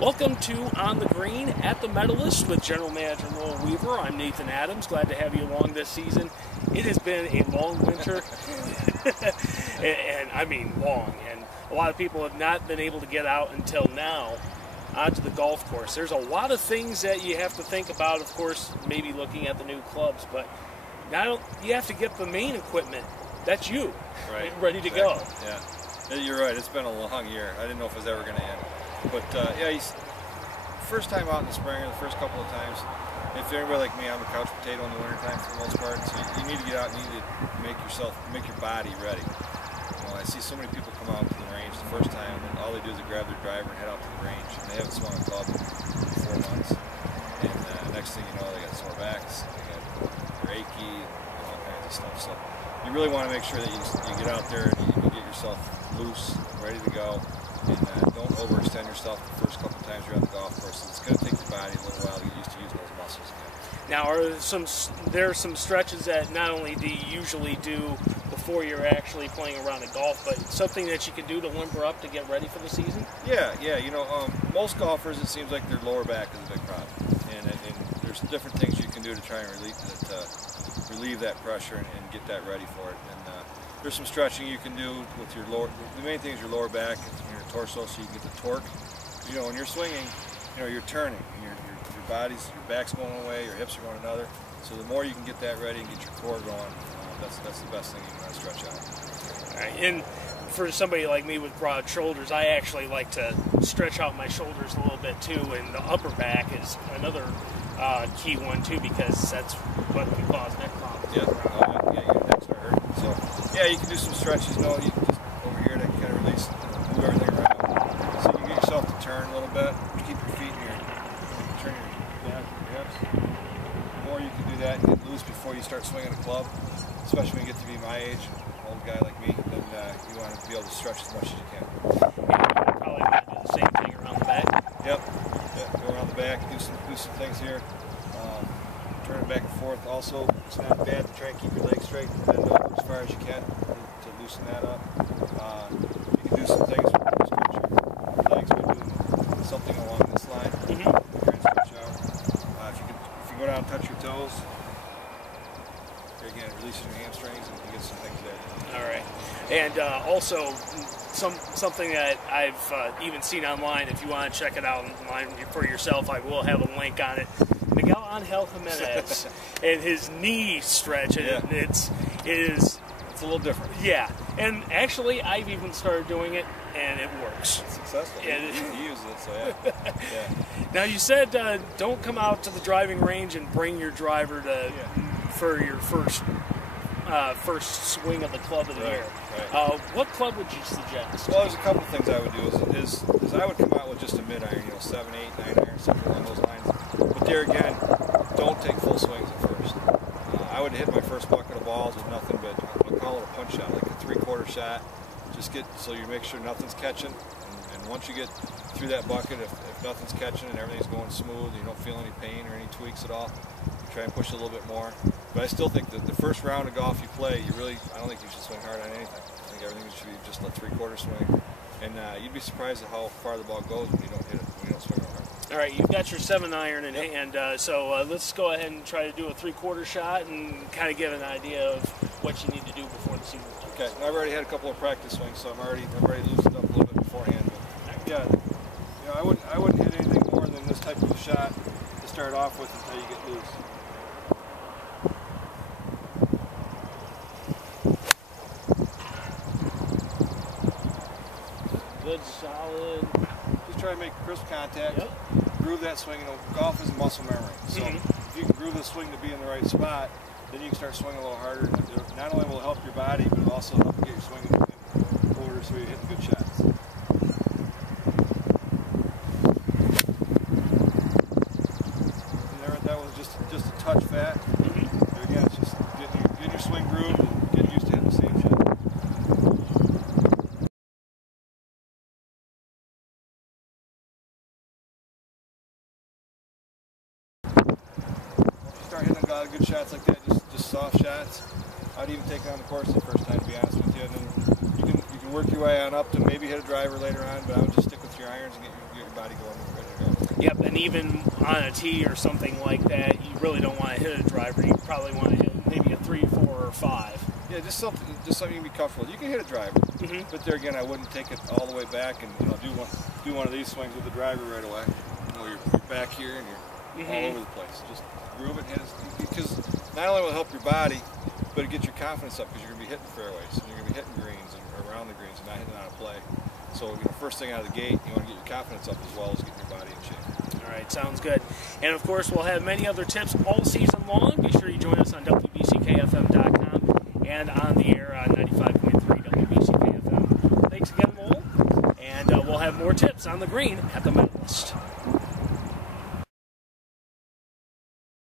Welcome to On the Green at the Medalist with General Manager Noel Weaver. I'm Nathan Adams. Glad to have you along this season. It has been a long winter, and I mean long, and a lot of people have not been able to get out until now onto the golf course. There's a lot of things that you have to think about, of course, maybe looking at the new clubs, but now you have to get the main equipment. That's you, right? Ready to go. Yeah, you're right. It's been a long year. I didn't know if it was ever going to end. But yeah, first time out in the spring, or the first couple of times, if you're anybody like me, I'm a couch potato in the wintertime for the most part, so you need to get out and you need to make your body ready. You know, I see so many people come out to the range the first time, and all they do is they grab their driver and head out to the range, and they haven't swung a club in 4 months. And next thing you know, they got sore backs, they're achy, and all kinds of stuff. So you really want to make sure that you get out there and you get yourself loose, ready to go. And don't overextend yourself the first couple times you're on the golf course. It's going to take your body a little while to get used to using those muscles again. Now, there are some stretches that not only do you usually do before you're actually playing around the golf, but something that you can do to limber up to get ready for the season? Yeah. You know, most golfers, it seems like their lower back is a big problem. And there's different things you can do to try and relieve that pressure and get that ready for it. And there's some stretching you can do with your lower. The main thing is your lower back and your torso, so you can get the torque. You know, when you're swinging, you know, you're turning, and your back's going one way, your hips are going another. So the more you can get that ready and get your core going, that's the best thing you can stretch out. All right. And for somebody like me with broad shoulders, I actually like to stretch out my shoulders a little bit too, and the upper back is another key one too, because that's what can cause neck problems. Yeah, your neck start hurting. So yeah, you can do some stretches. You know, you can just over here to kind of release, move everything around, so you can get yourself to turn a little bit. Keep your feet in your, turn your back, your hips. The more you can do that and get loose before you start swinging a club, especially when you get to be my age, an old guy like me, then you want to be able to stretch as much as you can. Yeah, you probably want to do the same thing around the back. Yep. Go around the back, do some things here. Turn it back and forth. Also, it's not bad to try and keep your legs straight and bend over as far as you can to loosen that up. You can do some things with stretch your legs by doing something along this line. Stretch out. If you go down and touch your toes, here again, releasing your hamstrings, and you can get some things there. All right. And also, something that I've even seen online, if you want to check it out online for yourself, I will have a link on it. Miguel Angel Jimenez and his knee stretch, and it is a little different. Yeah, and actually I've even started doing it, and it works. It's successful. He uses it, so yeah. Now you said don't come out to the driving range and bring your driver for your first swing of the club of the year. Right. What club would you suggest? Well, there's a couple of things I would do. Is I would come out with just a mid-iron, 7, 8, 9 iron, something along those lines. But there again, don't take full swings at first. I would hit my first bucket of balls with nothing but, I'll call it a punch shot, like a 3/4 shot. Just so you make sure nothing's catching. And once you get through that bucket, if nothing's catching and everything's going smooth, you don't feel any pain or any tweaks at all, try and push a little bit more. But I still think that the first round of golf you play, I don't think you should swing hard on anything. I think everything should be just a 3/4 swing. And you'd be surprised at how far the ball goes when you don't hit it, when you don't swing real hard. All right, you've got your 7 iron in hand, so let's go ahead and try to do a 3/4 shot and kind of give an idea of what you need to do before the season starts. Okay, I've already had a couple of practice swings, so I've already loosened up a little bit beforehand. But yeah, I wouldn't hit anything more than this type of a shot to start off with until you get loose. Good, solid. Just try to make crisp contact. Yep. Groove that swing. Golf is muscle memory. So if you can groove the swing to be in the right spot, then you can start swinging a little harder. Not only will it help your body, but it'll also help get your swing in order so you're hitting good shots. And that was just a touch fat. There again, it's just getting your swing grooved and getting used to hitting the same shot. Start hitting a lot of good shots like that, just soft shots. I'd even take it on the course the first time, to be honest with you. And then you can work your way on up to maybe hit a driver later on, but I would just stick with your your irons and get your body going and ready to go. Yep, and even on a tee or something like that, you really don't want to hit a driver. You probably want to hit maybe a 3, 4, or 5. Yeah, just something you can be comfortable with. You can hit a driver, but there again, I wouldn't take it all the way back and do one of these swings with the driver right away. You're back here and you're all over the place. Just groove it, hit it, because not only will it help your body, but it gets your confidence up because you're going to be hitting fairways and you're going to be hitting greens and around the greens and not hitting out of play. So first thing out of the gate, you want to get your confidence up as well as getting your body in shape. All right, sounds good. And of course, we'll have many other tips all season long. Be sure you join us on WBCK-FM.com and on the air on 95.3 WBCK-FM. Thanks again, Lowell. And we'll have more tips on the green at the